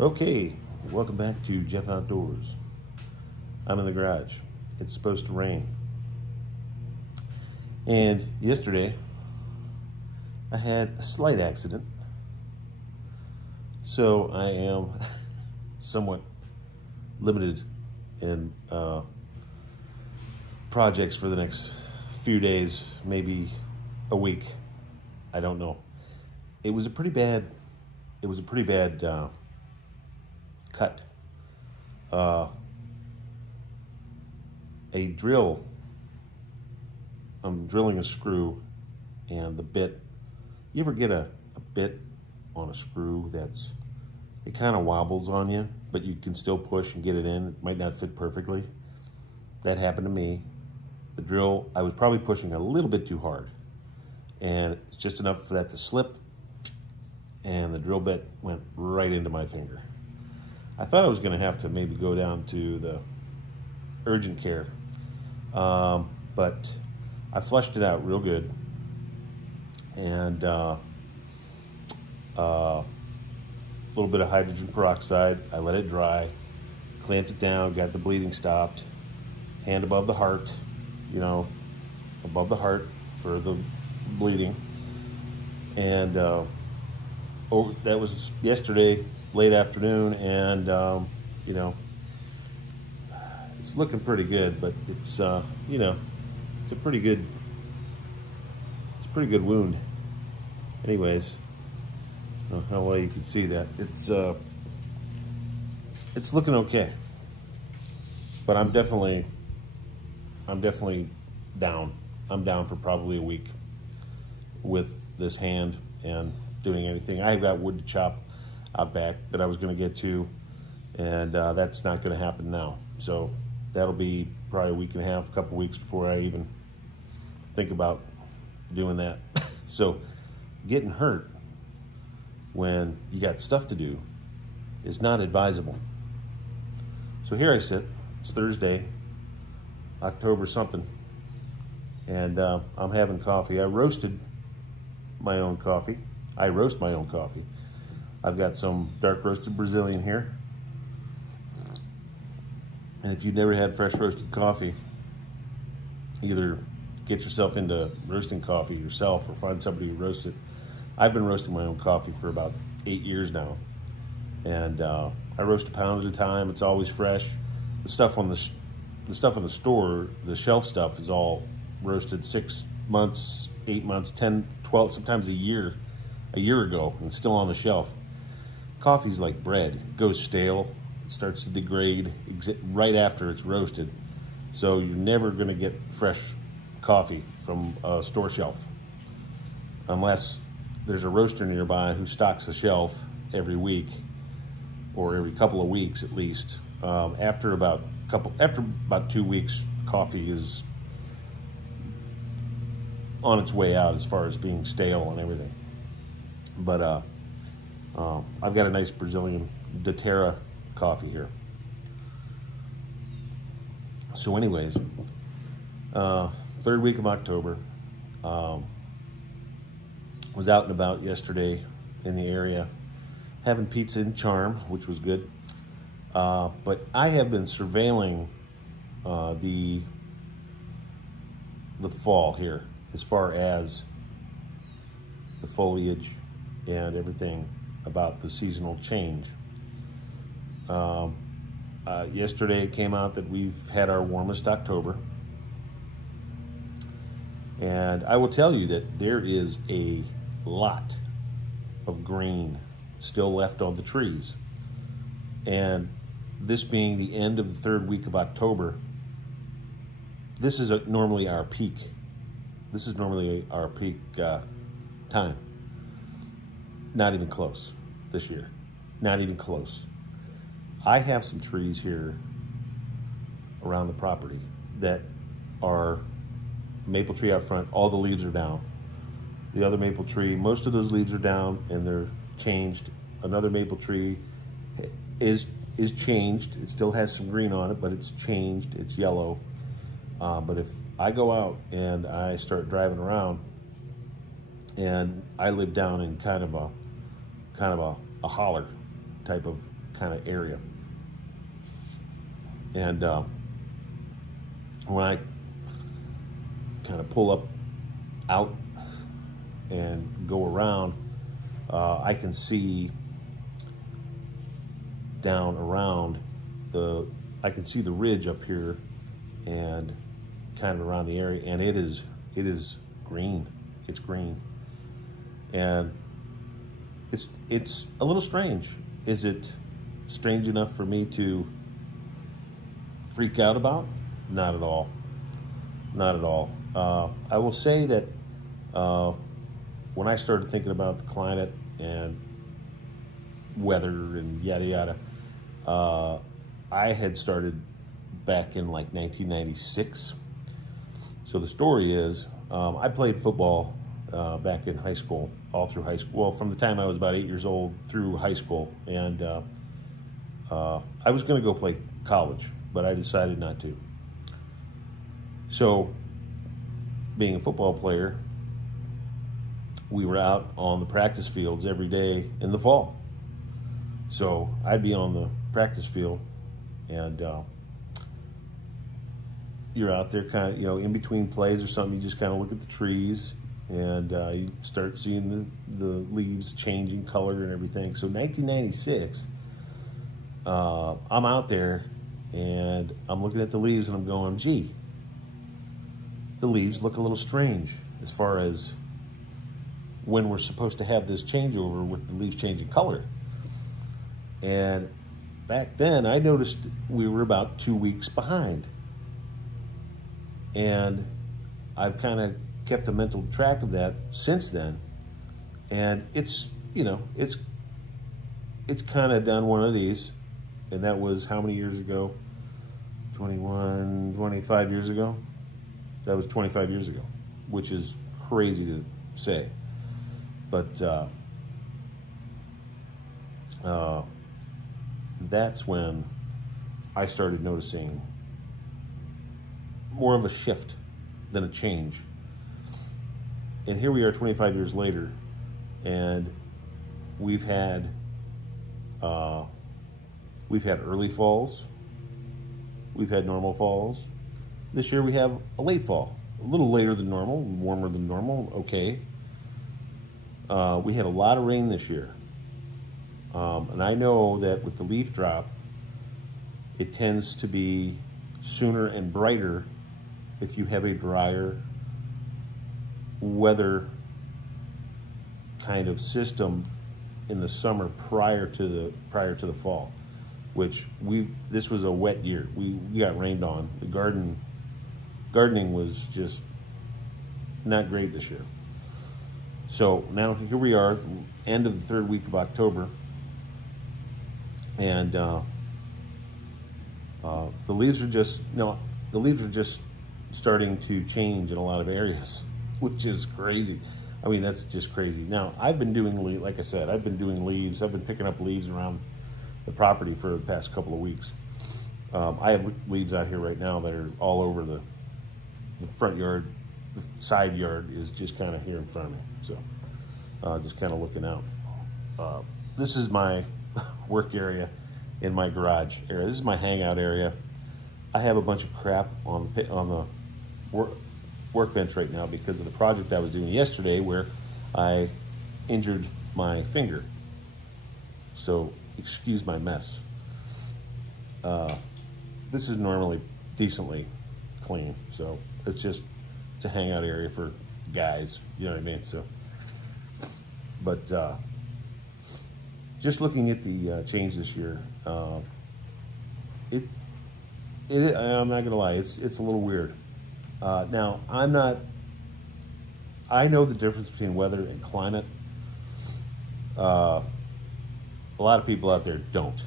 Okay, welcome back to Jeff Outdoors. I'm in the garage. It's supposed to rain. And yesterday, I had a slight accident. So I am somewhat limited in projects for the next few days, maybe a week. I don't know. It was a pretty bad cut. A drill, I'm drilling a screw, and the bit, you ever get a bit on a screw it kind of wobbles on you, but you can still push and get it in. It might not fit perfectly. That happened to me. The drill, I was probably pushing a little bit too hard, and it's just enough for that to slip, and the drill bit went right into my finger. I thought I was going to have to maybe go down to the urgent care, but I flushed it out real good, and a little bit of hydrogen peroxide. I let it dry, clamped it down, got the bleeding stopped, hand above the heart, above the heart for the bleeding. And that was yesterday, late afternoon, and it's looking pretty good, but it's it's a pretty good wound. Anyways, I don't know how well you can see that. It's looking okay, but I'm definitely down. I'm down for probably a week with this hand and doing anything. I've got wood to chop out back that I was going to get to, and that's not going to happen now. So that'll be probably a week and a half, a couple weeks before I even think about doing that. So getting hurt when you got stuff to do is not advisable. So here I sit. It's Thursday, October something, and I'm having coffee. I roasted my own coffee. I roast my own coffee. I've got some dark roasted Brazilian here. And if you've never had fresh roasted coffee, either get yourself into roasting coffee yourself or find somebody who roasts it. I've been roasting my own coffee for about 8 years now. And I roast a pound at a time. It's always fresh. The stuff in the store, the shelf stuff, is all roasted 6 months, 8 months, 10, 12, sometimes a year ago, and still on the shelf. Coffee's like bread. It goes stale. It starts to degrade right after it's roasted. So you're never going to get fresh coffee from a store shelf unless there's a roaster nearby who stocks the shelf every week or every couple of weeks at least. After about 2 weeks, coffee is on its way out as far as being stale and everything. But I've got a nice Brazilian doTERRA coffee here. So anyways, third week of October, was out and about yesterday in the area having pizza and charm, which was good. But I have been surveilling the fall here as far as the foliage and everything about the seasonal change. Yesterday it came out that we've had our warmest October. And I will tell you that there is a lot of green still left on the trees. And this being the end of the third week of October, this is normally our peak. This is normally our peak time. Not even close this year. Not even close. I have some trees here around the property that are maple tree out front. All the leaves are down. The other maple tree, most of those leaves are down and they're changed. Another maple tree is changed. It still has some green on it, but it's changed. It's yellow. But if I go out and I start driving around, and I live down in kind of a holler type of kind of area. And when I kind of pull up out and go around, I can see down around I can see the ridge up here and kind of around the area, and it is green. It's green, and it's a little strange. Is it strange enough for me to freak out about? Not at all. Not at all. I will say that when I started thinking about the climate and weather and yada yada, I had started back in like 1996. So the story is, I played football back in high school, all through high school. Well, from the time I was about 8 years old through high school, and I was going to go play college, but I decided not to. So, being a football player, we were out on the practice fields every day in the fall. So I'd be on the practice field, and you're out there kind of, you know, in between plays or something, you just kind of look at the trees, and you start seeing the leaves changing color and everything. So 1996, I'm out there, and I'm looking at the leaves, and I'm going, gee, the leaves look a little strange as far as when we're supposed to have this changeover with the leaves changing color. And back then, I noticed we were about 2 weeks behind. And I've kind of kept a mental track of that since then. And it's, you know, it's kind of done one of these. And that was how many years ago? 25 years ago? That was 25 years ago, which is crazy to say. But that's when I started noticing more of a shift than a change. And here we are 25 years later, and we've had early falls, we've had normal falls. This year we have a late fall, a little later than normal, warmer than normal, okay. We had a lot of rain this year. And I know that with the leaf drop, it tends to be sooner and brighter if you have a drier weather kind of system in the summer prior to the fall, which this was a wet year. We got rained on. The gardening was just not great this year. So now here we are, end of the third week of October, and the leaves are just starting to change in a lot of areas, which is crazy. I mean, that's just crazy. Now, I've been doing, like I said, I've been doing leaves. I've been picking up leaves around the property for the past couple of weeks. I have leaves out here right now that are all over the front yard. The side yard is just kind of here in front of me. So just kind of looking out. This is my work area in my garage area. This is my hangout area. I have a bunch of crap on the workbench right now because of the project I was doing yesterday where I injured my finger. So excuse my mess. This is normally decently clean, so it's a hangout area for guys, you know what I mean? So, but just looking at the change this year, I'm not gonna lie, it's a little weird. Now, I know the difference between weather and climate. A lot of people out there don't,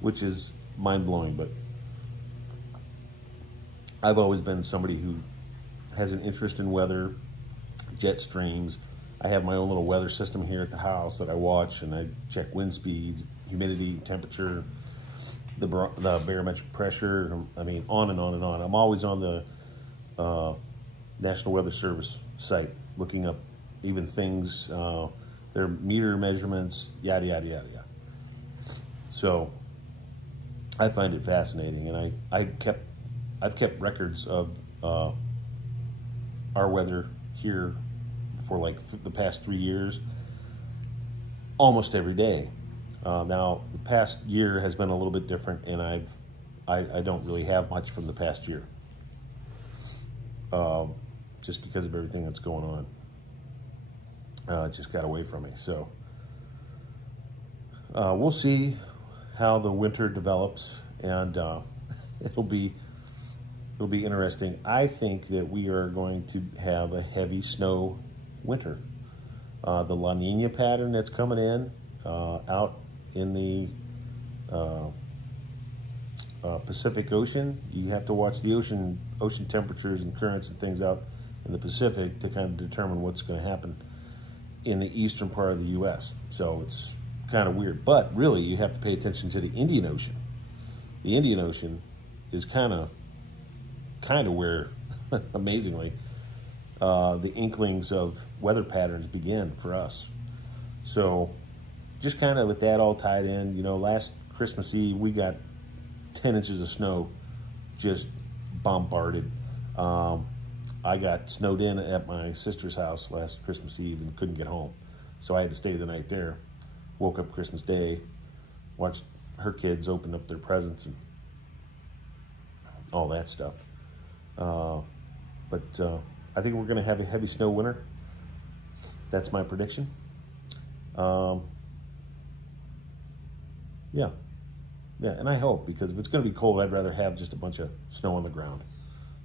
which is mind-blowing, but I've always been somebody who has an interest in weather, jet streams. I have my own little weather system here at the house that I watch, and I check wind speeds, humidity, temperature, the barometric pressure. I mean, on and on and on. I'm always on the National Weather Service site looking up even things, their meter measurements, yada, yada, yada, yada. So I find it fascinating, and I've kept records of our weather here for like the past 3 years, almost every day. Now the past year has been a little bit different, and I don't really have much from the past year, just because of everything that's going on. It just got away from me. So we'll see how the winter develops, and it'll be interesting. I think that we are going to have a heavy snow winter. The La Nina pattern that's coming in out in the Pacific Ocean. You have to watch the ocean temperatures and currents and things out in the Pacific to kind of determine what's going to happen in the eastern part of the U.S. So it's kind of weird, but really you have to pay attention to the Indian Ocean. The Indian Ocean is kind of where, amazingly, the inklings of weather patterns begin for us. So just kind of with that all tied in, you know, last Christmas Eve we got 10 inches of snow, just bombarded. I got snowed in at my sister's house last Christmas Eve and couldn't get home, so I had to stay the night there. Woke up Christmas Day, watched her kids open up their presents and all that stuff. But I think we're going to have a heavy snow winter. That's my prediction. Yeah, and I hope, because if it's going to be cold, I'd rather have just a bunch of snow on the ground.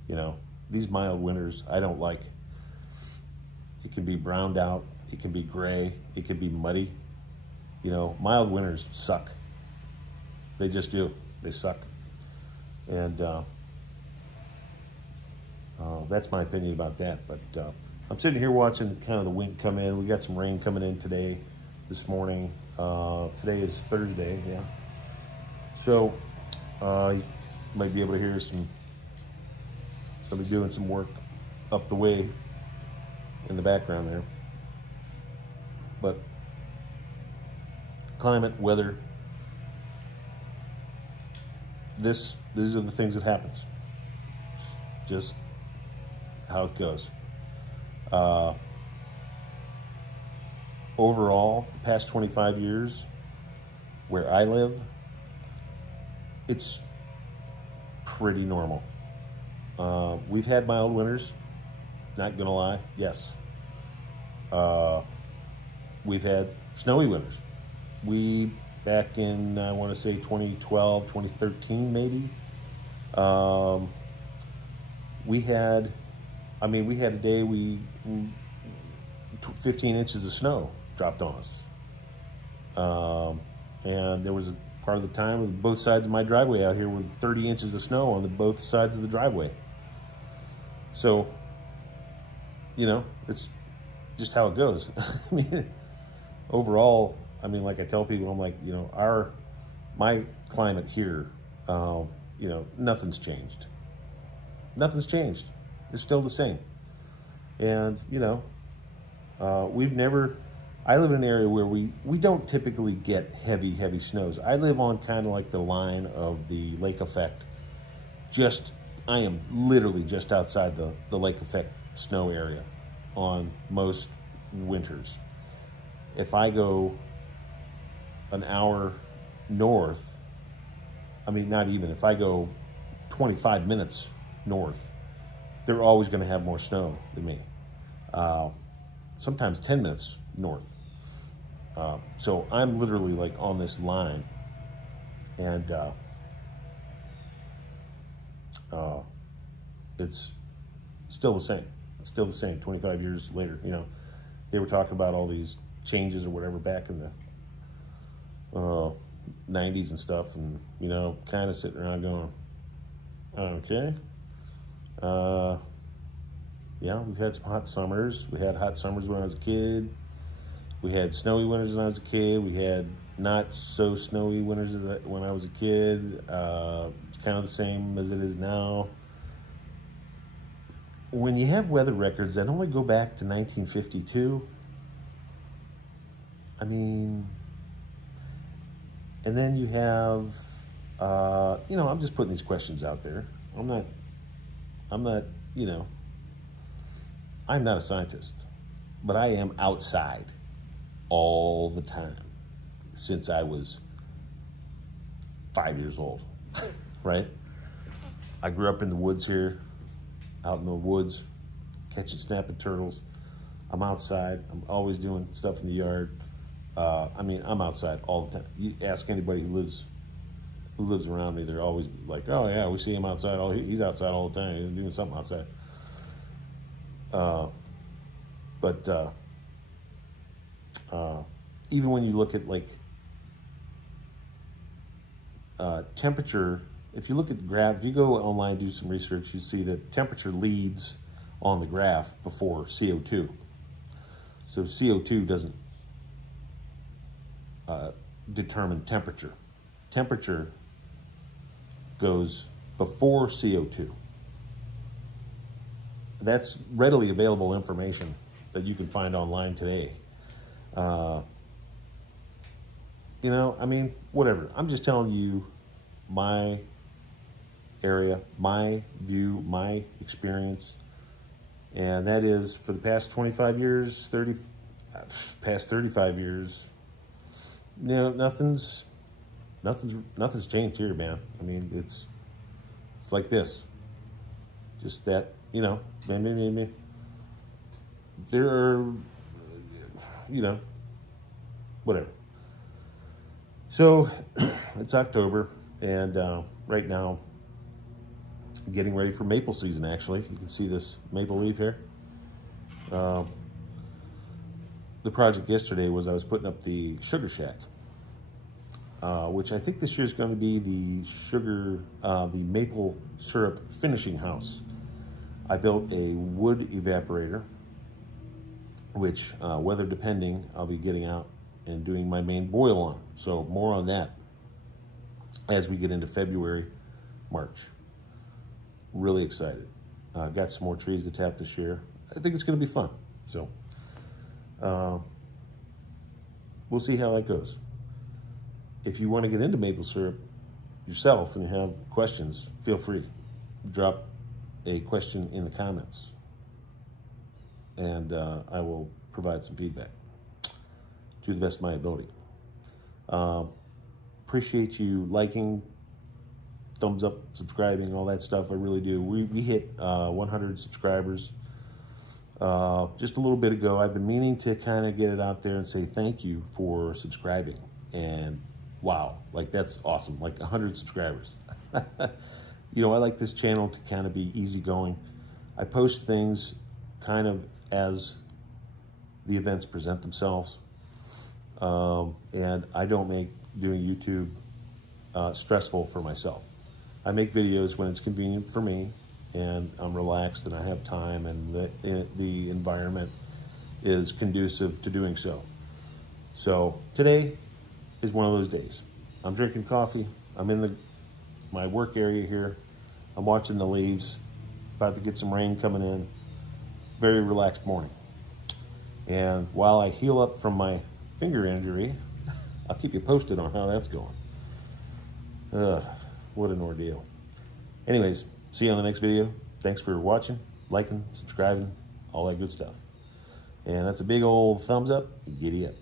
You know, these mild winters I don't like. It can be browned out, it can be gray, it can be muddy. You know, mild winters suck. They just do. They suck. And that's my opinion about that. But I'm sitting here watching kind of the wind come in. We got some rain coming in this morning. Today is Thursday, yeah. So you might be able to hear somebody doing some work up the way in the background there. But climate, weather, these are the things that happens. Just how it goes. Overall, the past 25 years, where I live, it's pretty normal. We've had mild winters, not gonna lie, yes. We've had snowy winters. Back in, I wanna say 2012, 2013 maybe, we had a day 15 inches of snow dropped on us. And there was a part of the time with both sides of my driveway out here with 30 inches of snow on both sides of the driveway. So, you know, it's just how it goes. I mean, overall, I mean, like I tell people, I'm like, you know, my climate here, you know, nothing's changed. Nothing's changed. It's still the same. And, you know, I live in an area where we don't typically get heavy snows. I live on kind of like the line of the lake effect. I am literally just outside the lake effect snow area on most winters. If I go an hour north, I mean, not even, if I go 25 minutes north, they're always going to have more snow than me. Sometimes 10 minutes north. So I'm literally like on this line, and it's still the same. It's still the same 25 years later. You know, they were talking about all these changes or whatever back in the 90s and stuff, and, you know, kind of sitting around going, okay. Yeah, we've had some hot summers. We had hot summers when I was a kid. We had snowy winters when I was a kid. We had not so snowy winters when I was a kid. It's kind of the same as it is now. When you have weather records that only go back to 1952, I mean, And then you have, you know, I'm just putting these questions out there. I'm not, you know, I'm not a scientist, but I am outside all the time since I was 5 years old, right? I grew up in the woods here, out in the woods, catching snapping turtles. I'm outside. I'm always doing stuff in the yard. I mean, I'm outside all the time. You ask anybody who lives around me, they're always like, "Oh yeah, we see him outside. He's outside all the time. He's doing something outside." Even when you look at like temperature, if you look at the graph, if you go online, do some research, you see that temperature leads on the graph before CO2. So CO2 doesn't determine temperature. Temperature goes before CO2. That's readily available information that you can find online today. You know, I mean, whatever. I'm just telling you my area, my view, my experience. And that is for the past 25 years, past 35 years, you know, nothing's changed here, man. I mean, it's like this. Just that, you know, there are, you know, whatever. So it's October, and right now, getting ready for maple season, actually. You can see this maple leaf here. The project yesterday was I was putting up the sugar shack, which I think this year is going to be the maple syrup finishing house. I built a wood evaporator, which, weather depending, I'll be getting out and doing my main boil on. So more on that as we get into February, March. Really excited. Got some more trees to tap this year. I think it's going to be fun. So we'll see how that goes. If you want to get into maple syrup yourself and you have questions, feel free. Drop a question in the comments, and I will provide some feedback to the best of my ability. Appreciate you liking, thumbs up, subscribing, all that stuff. I really do. We hit 100 subscribers just a little bit ago. I've been meaning to kind of get it out there and say thank you for subscribing. And wow, like that's awesome. Like 100 subscribers. You know, I like this channel to kind of be easygoing. I post things kind of as the events present themselves. And I don't make doing YouTube stressful for myself. I make videos when it's convenient for me and I'm relaxed and I have time and the environment is conducive to doing so. So today is one of those days. I'm drinking coffee. I'm in my work area here. I'm watching the leaves. About to get some rain coming in. Very relaxed morning. And while I heal up from my finger injury, I'll keep you posted on how that's going. What an ordeal. Anyways, see you on the next video. Thanks for watching, liking, subscribing, all that good stuff. And that's a big old thumbs up. Giddy up.